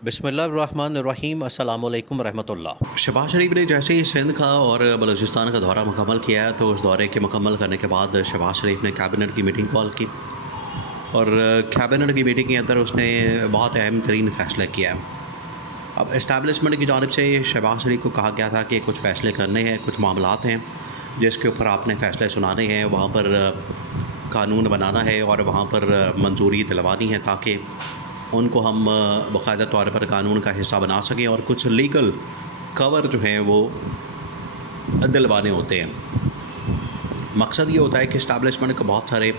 बिस्मिल्लाहिर्रहमानिर्रहीम अस्सलाम वालेकुम रहमतुल्लाह। शहबाज शरीफ ने जैसे ही सिंध का और बलूचिस्तान का दौरा मुकम्मल किया है, तो उस दौरे के मुकम्मल करने के बाद शहबाज शरीफ ने कैबिनेट की मीटिंग कॉल की और कैबिनेट की मीटिंग के अंदर उसने बहुत अहम तरीन फ़ैसला किया है। अब इस्टेब्लिशमेंट की जानिब से शहबाज शरीफ को कहा गया था कि कुछ फ़ैसले करने हैं, कुछ मामलात हैं जिसके ऊपर आपने फ़ैसले सुनाने हैं, वहाँ पर कानून बनाना है और वहाँ पर मंजूरी दिलवानी है ताकि उनको हम बाकायदा तौर पर कानून का हिस्सा बना सकें और कुछ लीगल कवर जो हैं वो दिलवाने होते हैं। मकसद ये होता है कि इस्टेब्लिशमेंट को बहुत सारे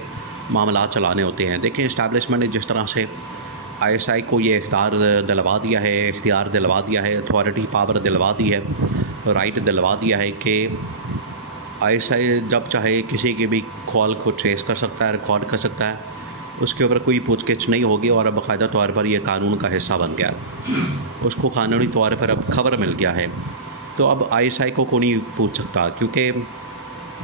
मामला चलाने होते हैं। देखें, इस्टेब्लिशमेंट ने जिस तरह से आईएसआई को ये इख्तियार दिलवा दिया है, अथॉरिटी पावर दिलवा दी है, राइट दिलवा दिया है कि आईएसआई जब चाहे किसी की भी कॉल को ट्रेस कर सकता है, रिकॉर्ड कर सकता है, उसके ऊपर कोई पूछगिछ नहीं होगी और अब बाकायदा तौर पर यह कानून का हिस्सा बन गया, उसको कानूनी तौर पर अब खबर मिल गया है। तो अब आईएसआई को नहीं पूछ सकता, क्योंकि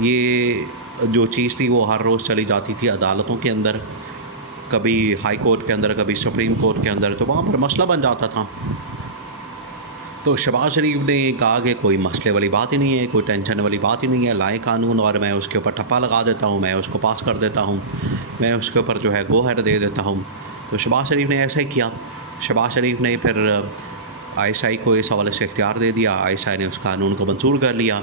ये जो चीज़ थी वो हर रोज़ चली जाती थी अदालतों के अंदर, कभी हाई कोर्ट के अंदर, कभी सुप्रीम कोर्ट के अंदर, तो वहाँ पर मसला बन जाता था। तो शहबाज शरीफ ने कहा कि कोई मसले वाली बात ही नहीं है, कोई टेंशन वाली बात ही नहीं है, लाए कानून और मैं उसके ऊपर ठप्पा लगा देता हूँ, मैं उसको पास कर देता हूँ, मैं उसके ऊपर जो है गो हेड दे देता हूँ। तो शहबाज शरीफ ने ऐसा ही किया। शहबाज शरीफ ने फिर आईएसआई को इस हवाले से इख्तियार दे दिया, आईएसआई ने उस कानून को मंजूर कर लिया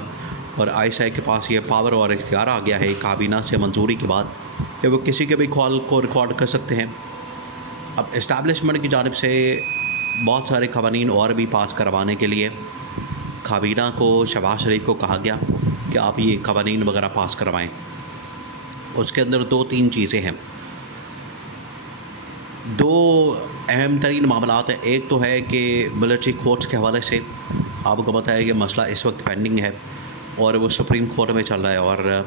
और आईएसआई के पास ये पावर और इख्तियार आ गया है काबीना से मंजूरी के बाद कि वो किसी के भी कॉल को रिकॉर्ड कर सकते हैं। अब इस्टेब्लिशमेंट की जानिब से बहुत सारे क़वानीन और भी पास करवाने के लिए काबीना को शहबाज शरीफ को कहा गया कि आप ये क़वानीन वगैरह पास करवाएं। उसके अंदर 2-3 चीज़ें हैं, 2 अहम तरीन मामलात हैं। एक तो है कि मिलिट्री कोर्ट्स के हवाले से आपको पता है कि मसला इस वक्त पेंडिंग है और वो सुप्रीम कोर्ट में चल रहा है और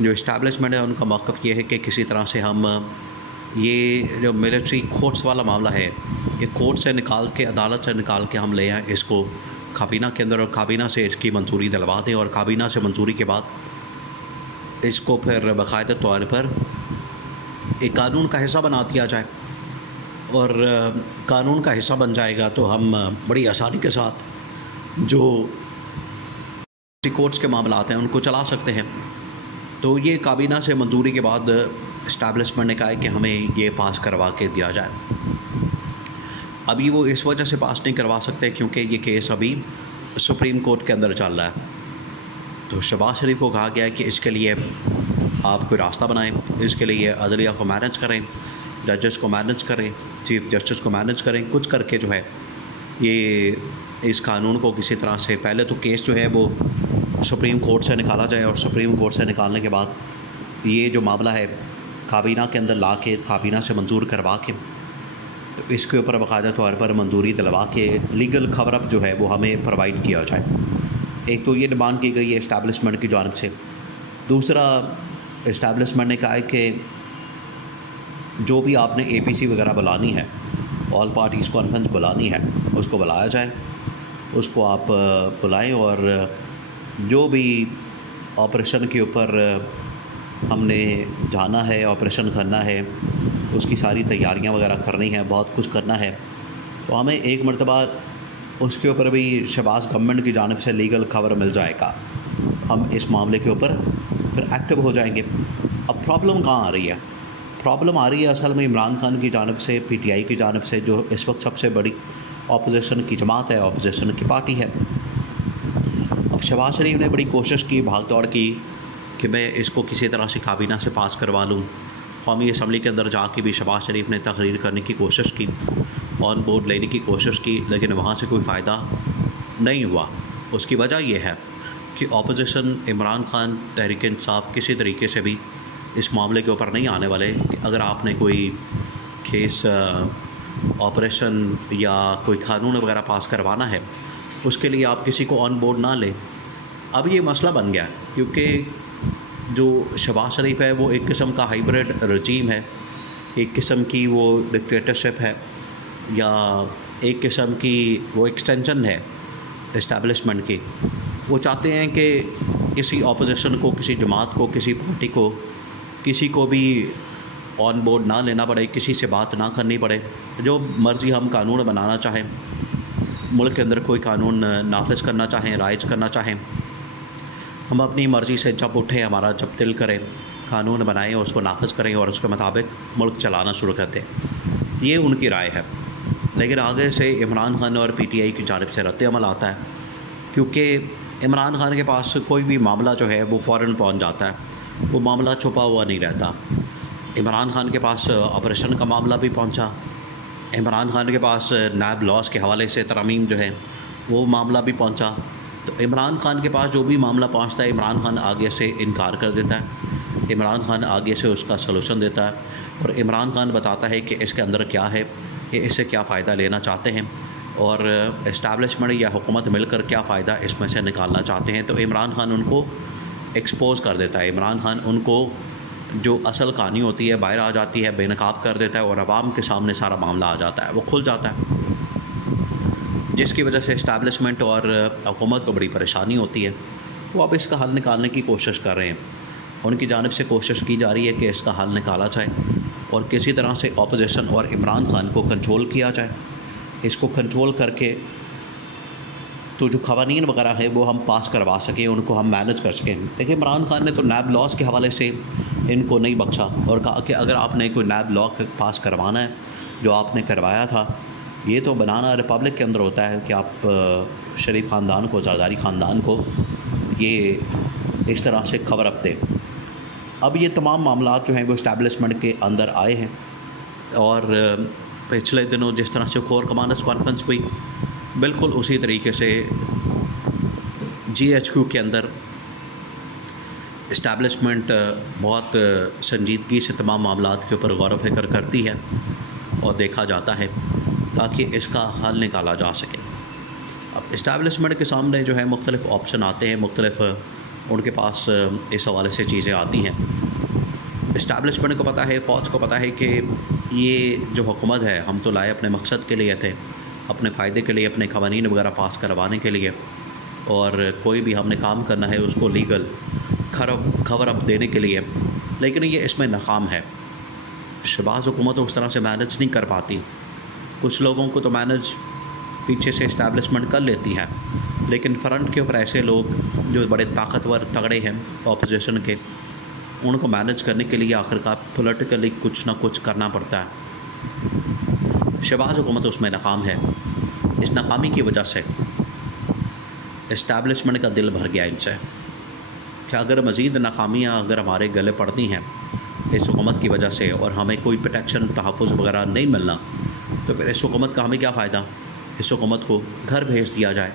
जो इस्टेब्लिशमेंट है उनका मौक़िफ़ ये है कि किसी तरह से हम ये जो मिलिट्री कोर्ट्स वाला मामला है, ये कोर्ट से निकाल के, अदालत से निकाल के हम ले आएँ इसको काबीना के अंदर और काबीना से इसकी मंजूरी दिलवा दें और काबीना से मंजूरी के बाद इसको फिर बाकायदा तौर पर एक कानून का हिस्सा बना दिया जाए और कानून का हिस्सा बन जाएगा तो हम बड़ी आसानी के साथ जो कोर्ट्स के मामलात हैं उनको चला सकते हैं। तो ये काबीना से मंजूरी के बाद इस्टेब्लिशमेंट ने कहा है कि हमें ये पास करवा के दिया जाए। अभी वो इस वजह से पास नहीं करवा सकते क्योंकि ये केस अभी सुप्रीम कोर्ट के अंदर चल रहा है। तो शहबाज शरीफ को कहा गया है कि इसके लिए आप कोई रास्ता बनाएं, इसके लिए अदलिया को मैनेज करें, जजेस को मैनेज करें, चीफ जस्टिस को मैनेज करें, कुछ करके जो है ये इस कानून को किसी तरह से, पहले तो केस जो है वो सुप्रीम कोर्ट से निकाला जाए और सुप्रीम कोर्ट से निकालने के बाद ये जो मामला है काबीना के अंदर ला के काबीना से मंजूर करवा के तो इसके ऊपर बाकायदा तौर पर मंजूरी दिलवा के लीगल खबर अप जो है वो हमें प्रोवाइड किया जाए। एक तो ये डिमांड की गई है इस्टेब्लिशमेंट की जानिब से। दूसरा, इस्टेब्लिशमेंट ने कहा है कि जो भी आपने एपीसी वगैरह बुलानी है, ऑल पार्टीज़ कॉन्फ्रेंस बुलानी है, उसको बुलाया जाए, उसको आप बुलाएं और जो भी ऑपरेशन के ऊपर हमने जाना है, ऑपरेशन करना है, उसकी सारी तैयारियां वगैरह करनी है, बहुत कुछ करना है, तो हमें एक मरतबा उसके ऊपर भी शहबाज गवर्नमेंट की जानिब से लीगल खबर मिल जाएगा, हम इस मामले के ऊपर फिर एक्टिव हो जाएंगे। अब प्रॉब्लम कहाँ आ रही है? प्रॉब्लम आ रही है असल में इमरान खान की जानिब से, पीटीआई की जानिब से, जो इस वक्त सबसे बड़ी अपोजिशन की जमात है, अपोजिशन की पार्टी है। अब शहबाज शरीफ ने बड़ी कोशिश की, भाग दौड़ की कि मैं इसको किसी तरह से काबीना से पास करवा लूँ। कौमी असम्बली के अंदर जाके भी शहबाज शरीफ ने तकरीर करने की कोशिश की, ऑन बोर्ड लेने की कोशिश की, लेकिन वहाँ से कोई फ़ायदा नहीं हुआ। उसकी वजह यह है कि अपोजिशन, इमरान खान, तहरीक इंसाफ किसी तरीके से भी इस मामले के ऊपर नहीं आने वाले कि अगर आपने कोई केस, ऑपरेशन या कोई कानून वगैरह पास करवाना है उसके लिए आप किसी को ऑन बोर्ड ना लें। अब ये मसला बन गया क्योंकि जो शहबाज शरीफ है वो एक किस्म का हाइब्रिड रजीम है, एक किस्म की वो डिक्टेटरशिप है या एक किस्म की वो एक्सटेंशन है इस्टेब्लिशमेंट की। वो चाहते हैं कि किसी अपोजिशन को, किसी जमात को, किसी पार्टी को, किसी को भी ऑन बोर्ड ना लेना पड़े, किसी से बात ना करनी पड़े, जो मर्ज़ी हम कानून बनाना चाहें, मुल्क के अंदर कोई कानून नाफिज करना चाहें, राइज करना चाहें, हम अपनी मर्ज़ी से जब उठें, हमारा जब दिल करे, कानून बनाएं, उसको नाफिज करें और उसके मुताबिक मुल्क चलाना शुरू कर दें। ये उनकी राय है। लेकिन आगे से इमरान खान और PTI की जानिब से रद्द-ए-अमल आता है, क्योंकि इमरान खान के पास कोई भी मामला जो है वो फ़ौरन पहुंच जाता है, वो मामला छुपा हुआ नहीं रहता। इमरान खान के पास ऑपरेशन का मामला भी पहुंचा, इमरान खान के पास नैब लॉस के हवाले से तरमीम जो है वो मामला भी पहुंचा। तो इमरान खान के पास जो भी मामला पहुंचता है, इमरान खान आगे से इनकार कर देता है, इमरान खान आगे से उसका सलूशन देता है और इमरान खान बताता है कि इसके अंदर क्या है, ये इससे क्या फ़ायदा लेना चाहते हैं और इस्टेब्लिशमेंट या हुकूमत मिलकर क्या फ़ायदा इसमें से निकालना चाहते हैं। तो इमरान खान उनको एक्सपोज़ कर देता है, इमरान खान उनको जो असल कहानी होती है बाहर आ जाती है, बेनकाब कर देता है और आवाम के सामने सारा मामला आ जाता है, वो खुल जाता है, जिसकी वजह से इस्टेब्लिशमेंट और हुकूमत को बड़ी परेशानी होती है। वो अब इसका हल निकालने की कोशिश कर रहे हैं, उनकी जानिब से कोशिश की जा रही है कि इसका हल निकाला जाए और किसी तरह से अपोजिशन और इमरान खान को कंट्रोल किया जाए। इसको कंट्रोल करके तो जो क़वानीन वगैरह है वो हम पास करवा सकें, उनको हम मैनेज कर सकें। देखिए, इमरान खान ने तो नैब लॉस के हवाले से इनको नहीं बख्शा और कहा कि अगर आपने कोई नैब लॉ पास करवाना है, जो आपने करवाया था, ये तो बनाना रिपब्लिक के अंदर होता है कि आप शरीफ ख़ानदान को, ज़रदारी ख़ानदान को ये इस तरह से खबर अप दें। अब ये तमाम मामला जो हैं वो इस्टेब्लिशमेंट के अंदर आए हैं और पिछले दिनों जिस तरह से कोर कमांडर्स कॉन्फ्रेंस हुई, बिल्कुल उसी तरीके से GHQ के अंदर इस्टेब्लिशमेंट बहुत संजीदगी से तमाम मामलात के ऊपर गौर व फिक्र करती है और देखा जाता है ताकि इसका हल निकाला जा सके। अब इस्टेब्लिशमेंट के सामने जो है मुख्तलिफ़ ऑप्शन आते हैं, मुख्तलिफ़ उनके पास इस हवाले से चीज़ें आती हैं। इस्टेब्लिशमेंट को पता है, फ़ौज को पता है कि ये जो हुकूमत है, हम तो लाए अपने मकसद के लिए थे, अपने फ़ायदे के लिए, अपने क़वानीन वगैरह पास करवाने के लिए, और कोई भी हमने काम करना है उसको लीगल खबर अप देने के लिए, लेकिन ये इसमें नाकाम है। शहबाज हुकूमत उस तरह से मैनेज नहीं कर पाती, कुछ लोगों को तो मैनेज पीछे से इस्टेब्लिशमेंट कर लेती है, लेकिन फ्रंट के ऊपर ऐसे लोग जो बड़े ताकतवर तगड़े हैं अपोजिशन के, उनको मैनेज करने के लिए आखिरकार पॉलिटिकली कुछ ना कुछ करना पड़ता है। शहबाज हुकूमत उसमें नाकाम है। इस नाकामी की वजह से इस्टेब्लिशमेंट का दिल भर गया इनसे कि अगर मज़ीद नाकामियाँ अगर हमारे गले पड़ती हैं इस हुकूमत की वजह से और हमें कोई प्रोटेक्शन, तहफ़्फ़ुज़ वगैरह नहीं मिलना, तो फिर इस हुकूमत का हमें क्या फ़ायदा। इस हुकूमत को घर भेज दिया जाए।